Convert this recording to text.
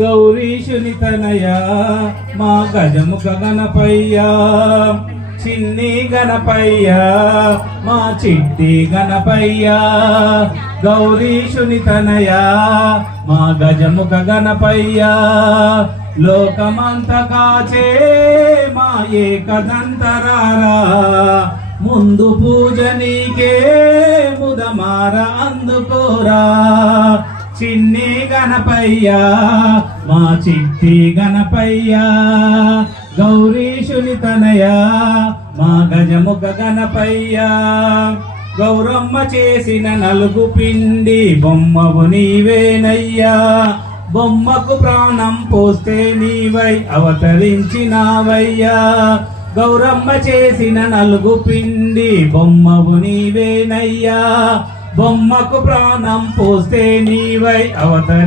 గౌరీశుని తనయా మా గజముఖ గణపయ్యా, చిన్ని గణపయ్యా మా చిట్టి గణపయ్యా. గౌరీశుని తనయా మా గజముఖ గణపయ్యా, లోకమంత కాచే మా ఏకదంతరారా. ముందు పూజ నీకే ముదమార అందుకోరా. చిన్ని గణపయ్యా మా చిట్టి గణపయ్యా, గౌరీశుని తనయా మా గజముఖ గణపయ్యా. గౌరమ్మ చేసిన నలుగు పిండి బొమ్మవు నీవేనయ్యా, బొమ్మకు ప్రాణం పోస్తే నీవై అవతరించినావయ్యా. గౌరమ్మ చేసిన నలుగు పిండి బొమ్మవు నీవేనయ్యా, బొమ్మకు ప్రాణం పోస్తే నీవై అవతరి